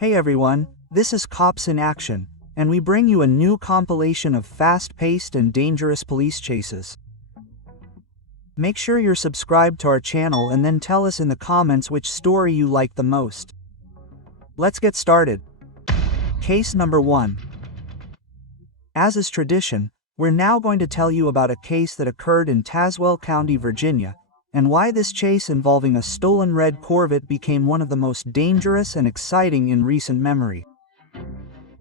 Hey everyone, this is Cops in Action, and we bring you a new compilation of fast-paced and dangerous police chases. Make sure you're subscribed to our channel and then tell us in the comments which story you like the most. Let's get started. Case number 1. As is tradition, we're now going to tell you about a case that occurred in Tazewell County, Virginia, and why this chase involving a stolen red Corvette became one of the most dangerous and exciting in recent memory.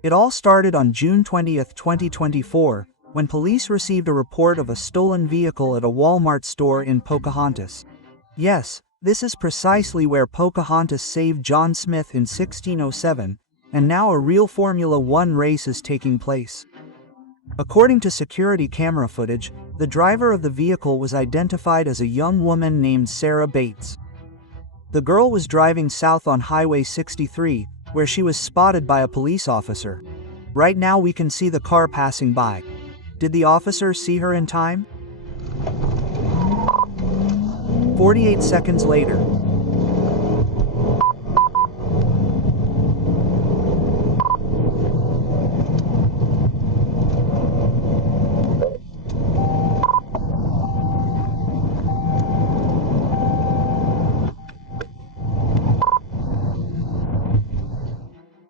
It all started on June 20, 2024, when police received a report of a stolen vehicle at a Walmart store in Pocahontas. Yes, this is precisely where Pocahontas saved John Smith in 1607, and now a real Formula One race is taking place. According to security camera footage, the driver of the vehicle was identified as a young woman named Sarah Bates. The girl was driving south on Highway 63, where she was spotted by a police officer. Right now we can see the car passing by. Did the officer see her in time? 48 seconds later.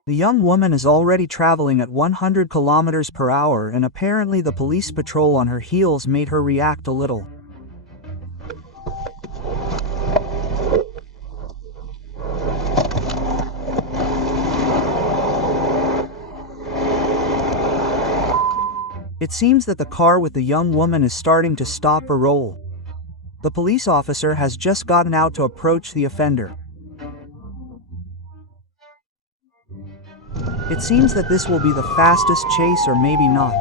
The young woman is already traveling at 100 kilometers per hour, and apparently the police patrol on her heels made her react a little. It seems that the car with the young woman is starting to stop or roll. The police officer has just gotten out to approach the offender. It seems that this will be the fastest chase, or maybe not.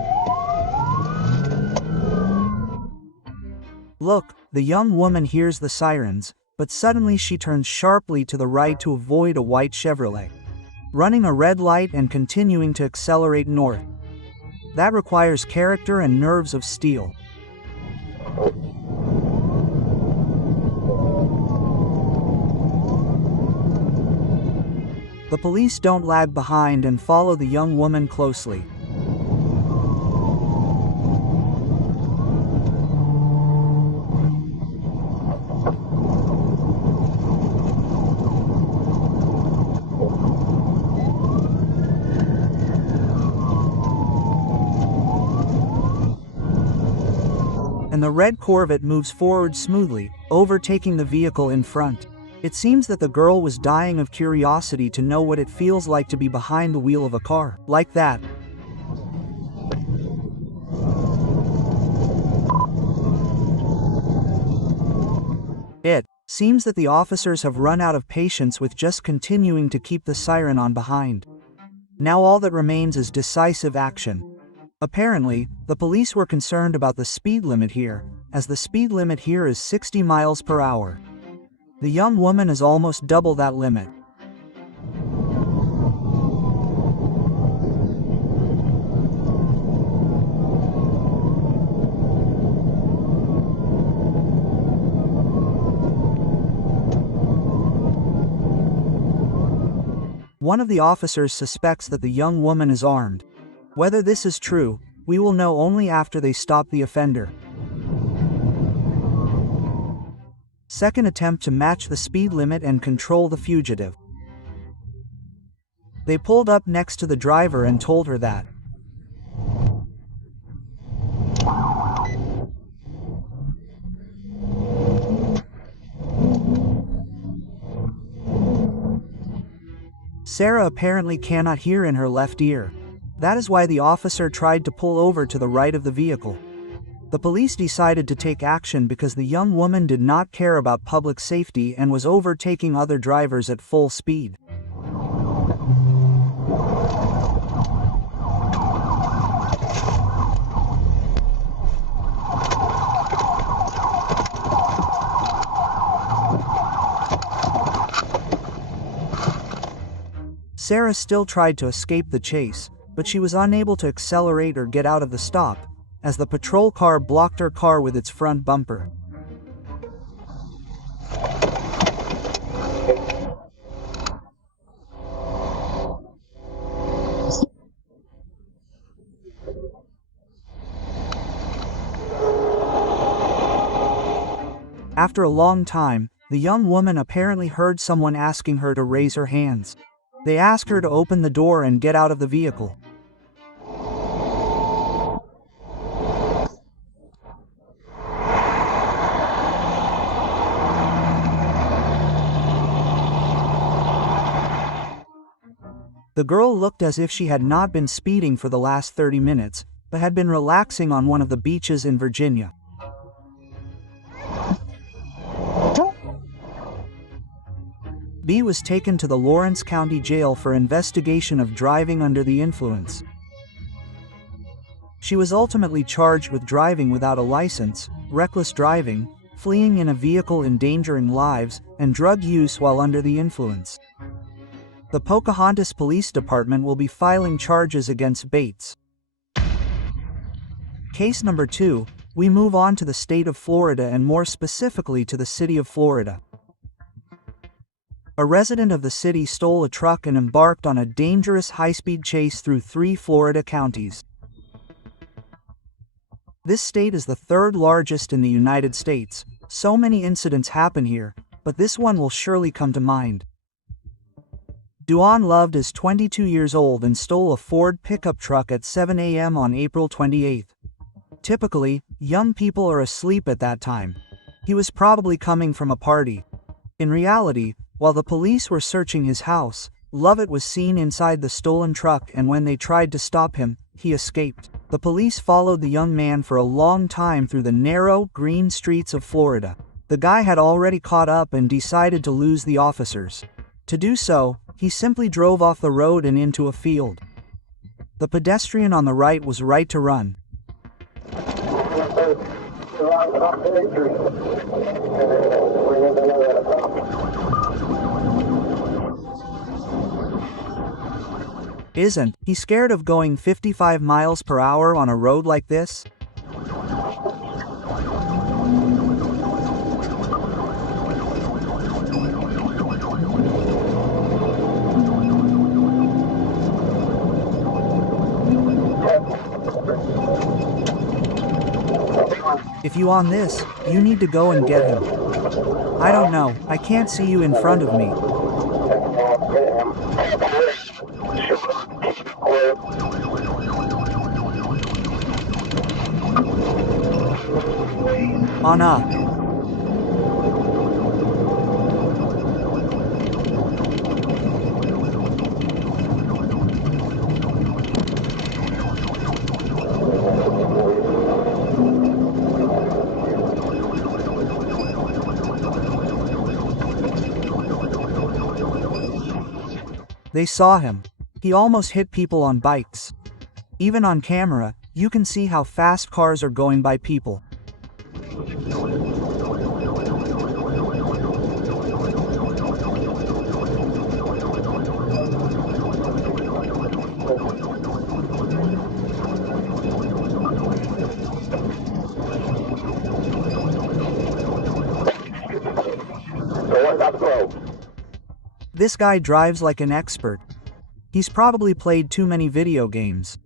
Look, the young woman hears the sirens, but suddenly she turns sharply to the right to avoid a white Chevrolet, running a red light and continuing to accelerate north. That requires character and nerves of steel. The police don't lag behind and follow the young woman closely. And the red Corvette moves forward smoothly, overtaking the vehicle in front. It seems that the girl was dying of curiosity to know what it feels like to be behind the wheel of a car like that. It seems that the officers have run out of patience with just continuing to keep the siren on behind. Now all that remains is decisive action. Apparently, the police were concerned about the speed limit here, as the speed limit here is 60 miles per hour. The young woman is almost double that limit. One of the officers suspects that the young woman is armed. Whether this is true, we will know only after they stop the offender. Second attempt to match the speed limit and control the fugitive. They pulled up next to the driver and told her that. Sarah apparently cannot hear in her left ear. That is why the officer tried to pull over to the right of the vehicle. The police decided to take action because the young woman did not care about public safety and was overtaking other drivers at full speed. Sarah still tried to escape the chase, but she was unable to accelerate or get out of the stop, as the patrol car blocked her car with its front bumper. After a long time, the young woman apparently heard someone asking her to raise her hands. They asked her to open the door and get out of the vehicle. The girl looked as if she had not been speeding for the last 30 minutes, but had been relaxing on one of the beaches in Virginia. B was taken to the Lawrence County Jail for investigation of driving under the influence. She was ultimately charged with driving without a license, reckless driving, fleeing in a vehicle endangering lives, and drug use while under the influence. The Pocahontas Police Department will be filing charges against Bates. Case number 2, we move on to the state of Florida and more specifically to the city of Florida. A resident of the city stole a truck and embarked on a dangerous high-speed chase through 3 Florida counties. This state is the 3rd largest in the United States. So many incidents happen here, but this one will surely come to mind. Duane Loved is 22 years old and stole a Ford pickup truck at 7 a.m. on April 28. Typically, young people are asleep at that time. He was probably coming from a party. In reality, while the police were searching his house, Lovett was seen inside the stolen truck, and when they tried to stop him, he escaped. The police followed the young man for a long time through the narrow, green streets of Florida. The guy had already caught up and decided to lose the officers. To do so, he simply drove off the road and into a field. The pedestrian on the right was right to run. Isn't he scared of going 55 miles per hour on a road like this? If you on this, you need to go and get him. I don't know, I can't see you in front of me. On up. They saw him. He almost hit people on bikes. Even on camera, you can see how fast cars are going by people. This guy drives like an expert. He's probably played too many video games.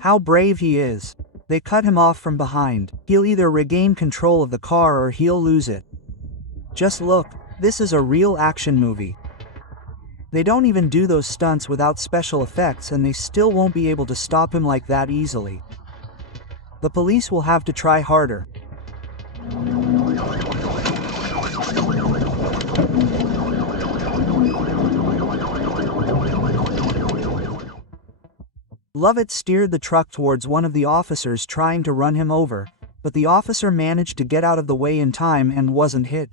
How brave he is. They cut him off from behind. He'll either regain control of the car or he'll lose it. Just look, this is a real action movie. They don't even do those stunts without special effects, and they still won't be able to stop him like that easily. The police will have to try harder. Lovett steered the truck towards one of the officers trying to run him over, but the officer managed to get out of the way in time and wasn't hit.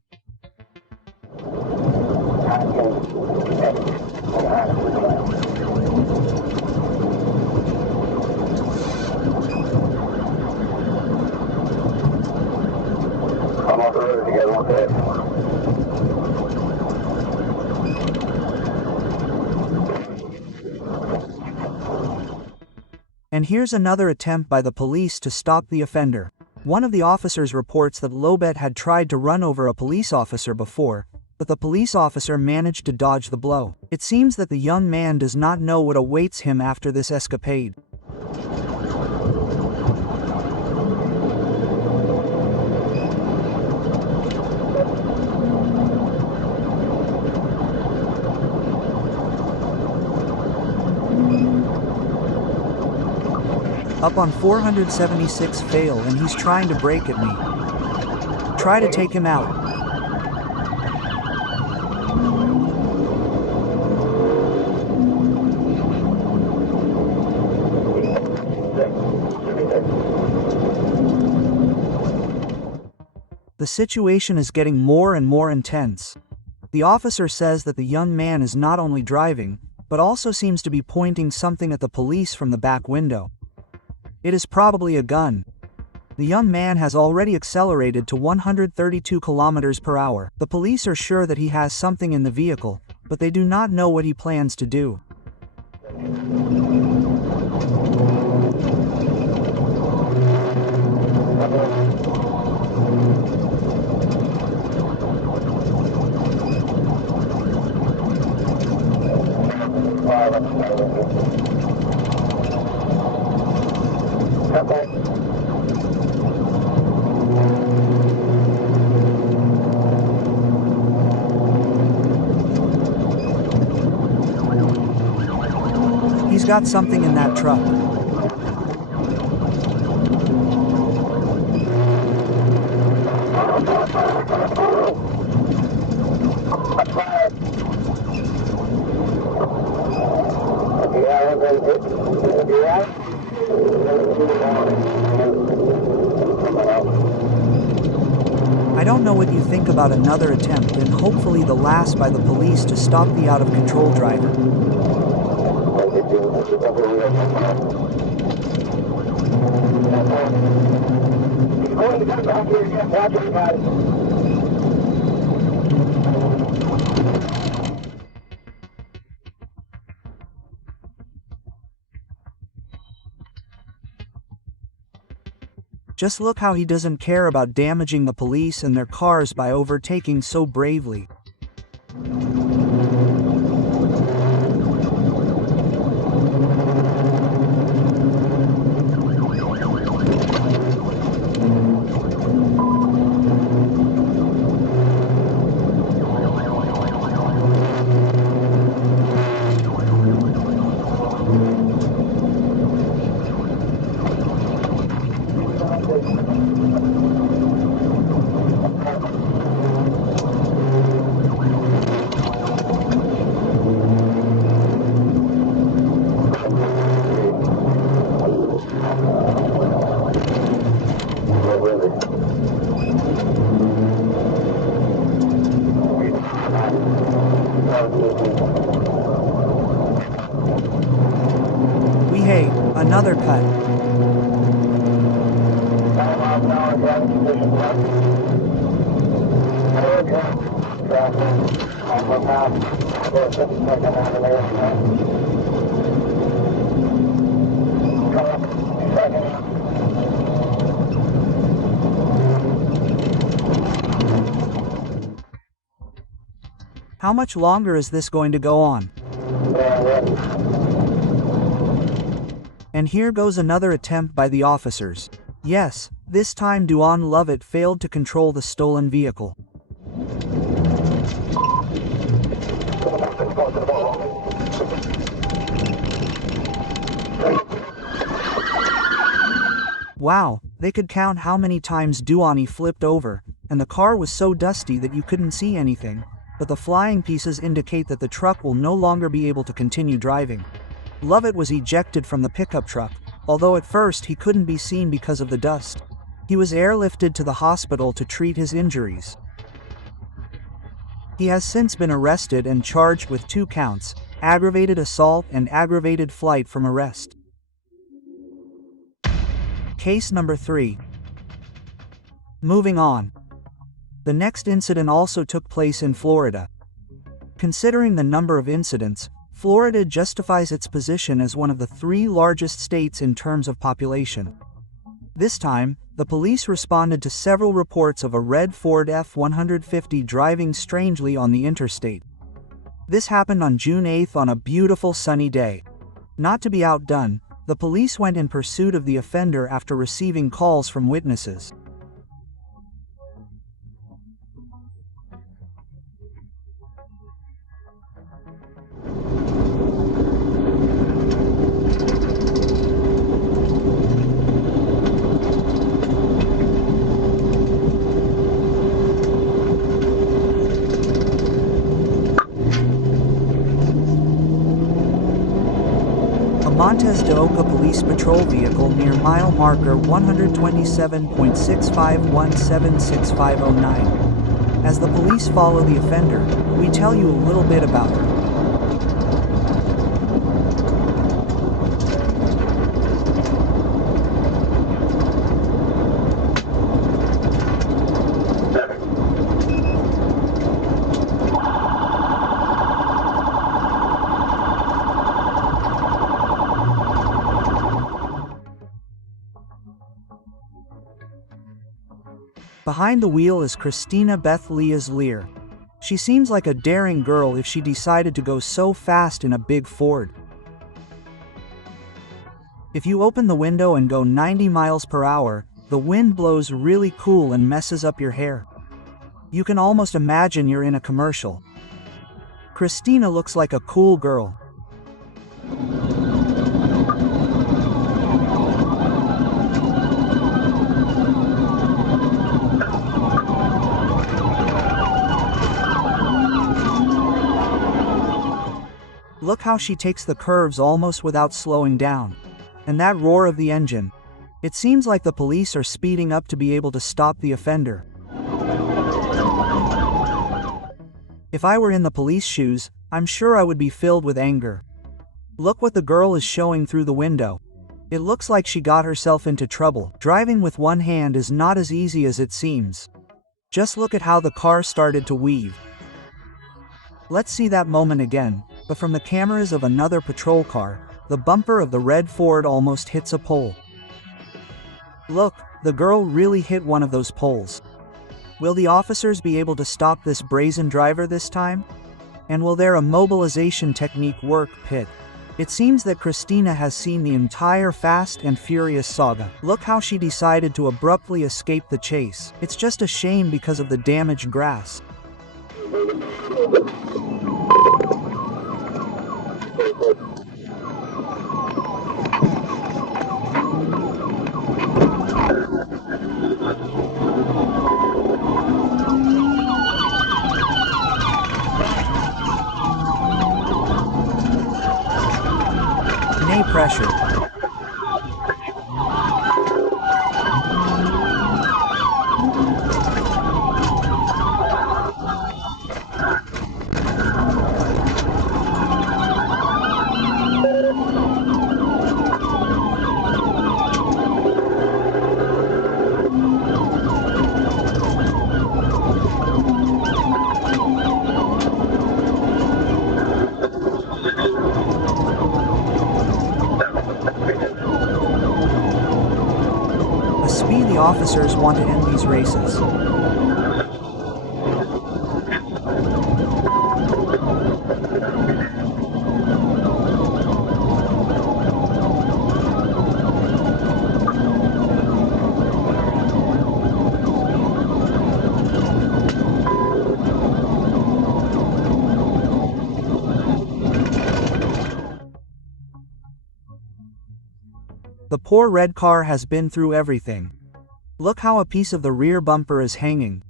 And here's another attempt by the police to stop the offender. One of the officers reports that Lobet had tried to run over a police officer before, but the police officer managed to dodge the blow. It seems that the young man does not know what awaits him after this escapade. Up on 476 fail, and he's trying to brake at me. Try to take him out. The situation is getting more and more intense. The officer says that the young man is not only driving, but also seems to be pointing something at the police from the back window. It is probably a gun. The young man has already accelerated to 132 kilometers per hour. The police are sure that he has something in the vehicle, but they do not know what he plans to do. He's got something in that truck. I don't know what you think about another attempt, and hopefully the last by the police to stop the out-of-control driver. Just look how he doesn't care about damaging the police and their cars by overtaking so bravely. Hey, another cut. How much longer is this going to go on? And here goes another attempt by the officers. Yes, this time Duan Lovett failed to control the stolen vehicle. Wow, they could count how many times Duani flipped over, and the car was so dusty that you couldn't see anything, but the flying pieces indicate that the truck will no longer be able to continue driving. Lovett was ejected from the pickup truck, although at first he couldn't be seen because of the dust. He was airlifted to the hospital to treat his injuries. He has since been arrested and charged with 2 counts, aggravated assault and aggravated flight from arrest. Case number 3. Moving on. The next incident also took place in Florida. Considering the number of incidents, Florida justifies its position as one of the 3 largest states in terms of population. This time, the police responded to several reports of a red Ford F-150 driving strangely on the interstate. This happened on June 8 on a beautiful sunny day. Not to be outdone, the police went in pursuit of the offender after receiving calls from witnesses. Montes de Oca police patrol vehicle near mile marker 127.65176509. As the police follow the offender, we tell you a little bit about her. Behind the wheel is Christina Beth Leas Lear. She seems like a daring girl if she decided to go so fast in a big Ford. If you open the window and go 90 miles per hour, the wind blows really cool and messes up your hair. You can almost imagine you're in a commercial. Christina looks like a cool girl. Look how she takes the curves almost without slowing down. And that roar of the engine. It seems like the police are speeding up to be able to stop the offender. If I were in the police shoes, I'm sure I would be filled with anger. Look what the girl is showing through the window. It looks like she got herself into trouble. Driving with one hand is not as easy as it seems. Just look at how the car started to weave. Let's see that moment again. But from the cameras of another patrol car, the bumper of the red Ford almost hits a pole. Look, the girl really hit one of those poles. Will the officers be able to stop this brazen driver this time? And will their immobilization technique work, Pitt? It seems that Christina has seen the entire Fast and Furious saga. Look how she decided to abruptly escape the chase. It's just a shame because of the damaged grass. Nay pressure. The officers want to end these races. The poor red car has been through everything. Look how a piece of the rear bumper is hanging.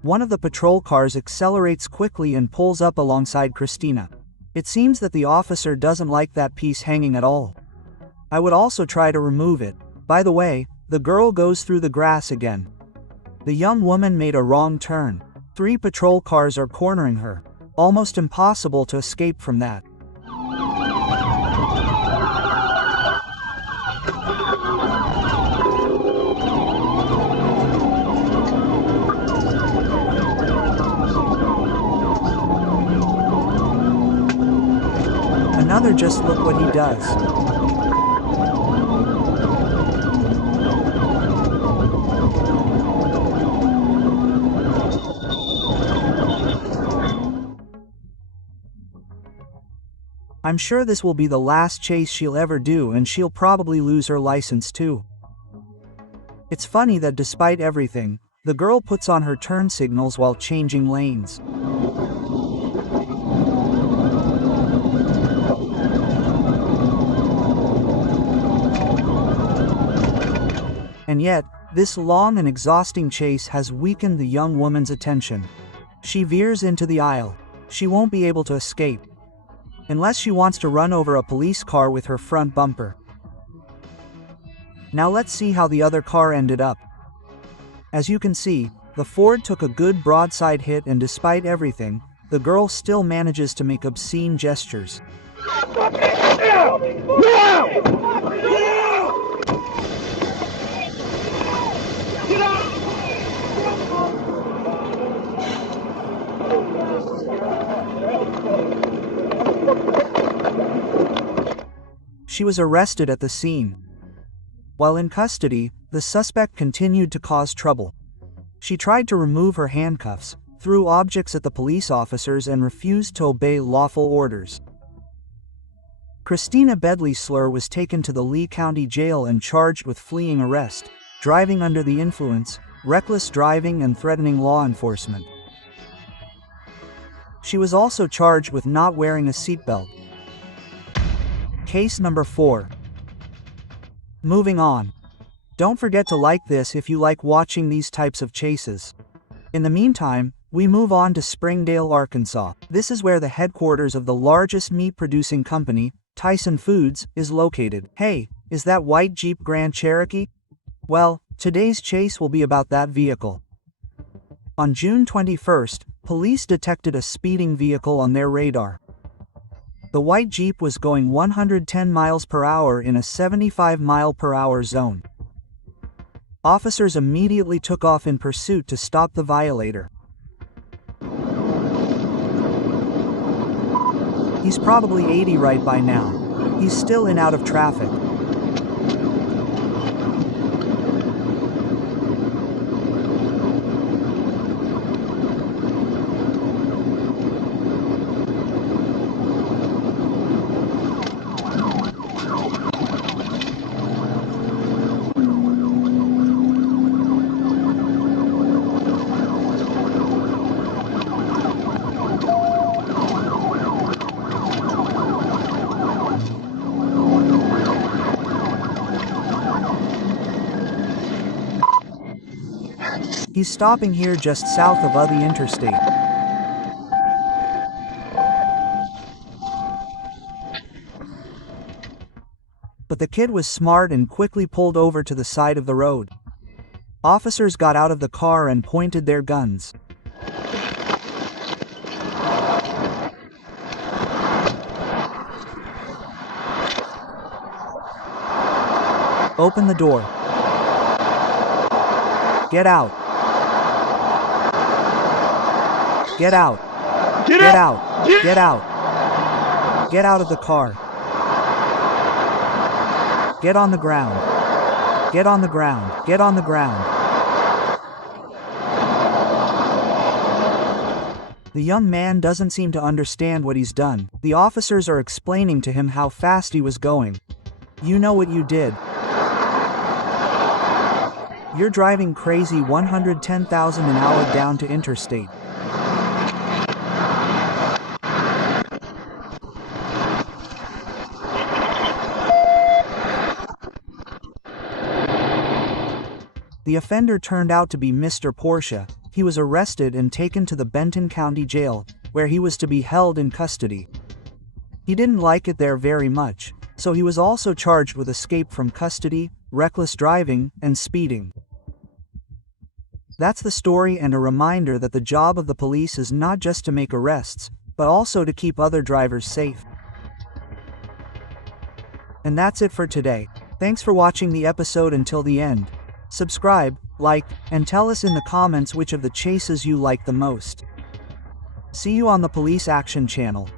One of the patrol cars accelerates quickly and pulls up alongside Christina. It seems that the officer doesn't like that piece hanging at all. I would also try to remove it. By the way, the girl goes through the grass again. The young woman made a wrong turn. 3 patrol cars are cornering her. Almost impossible to escape from that. rather just look what he does. I'm sure this will be the last chase she'll ever do, and she'll probably lose her license too. It's funny that despite everything, the girl puts on her turn signals while changing lanes. And yet, this long and exhausting chase has weakened the young woman's attention. She veers into the aisle. She won't be able to escape, unless she wants to run over a police car with her front bumper. Now let's see how the other car ended up. As you can see, the Ford took a good broadside hit, and despite everything, the girl still manages to make obscene gestures. She was arrested at the scene. While in custody, the suspect continued to cause trouble. She tried to remove her handcuffs, threw objects at the police officers, and refused to obey lawful orders. Christina Bedley-Slur was taken to the Lee County Jail and charged with fleeing arrest, driving under the influence, reckless driving, and threatening law enforcement. She was also charged with not wearing a seatbelt. Case number 4. Moving on. Don't forget to like this if you like watching these types of chases. In the meantime, we move on to Springdale, Arkansas. This is where the headquarters of the largest meat-producing company, Tyson Foods, is located. Hey, is that white Jeep Grand Cherokee? Well, today's chase will be about that vehicle. On June 21st, police detected a speeding vehicle on their radar. The white Jeep was going 110 miles per hour in a 75 mile per hour zone. Officers immediately took off in pursuit to stop the violator. He's probably 80 right by now. He's still in out of traffic. He's stopping here just south of the interstate. But the kid was smart and quickly pulled over to the side of the road. Officers got out of the car and pointed their guns. Open the door. Get out. Get out. Get out. Get out. Get out of the car. Get on the ground. Get on the ground. Get on the ground. The young man doesn't seem to understand what he's done. The officers are explaining to him how fast he was going. You know what you did. You're driving crazy 110,000 an hour down to interstate. The offender turned out to be Mr. Porsche. He was arrested and taken to the Benton County Jail, where he was to be held in custody. He didn't like it there very much, so he was also charged with escape from custody, reckless driving, and speeding. That's the story, and a reminder that the job of the police is not just to make arrests, but also to keep other drivers safe. And that's it for today. Thanks for watching the episode until the end. Subscribe, like, and tell us in the comments which of the chases you like the most. See you on the Police Action channel.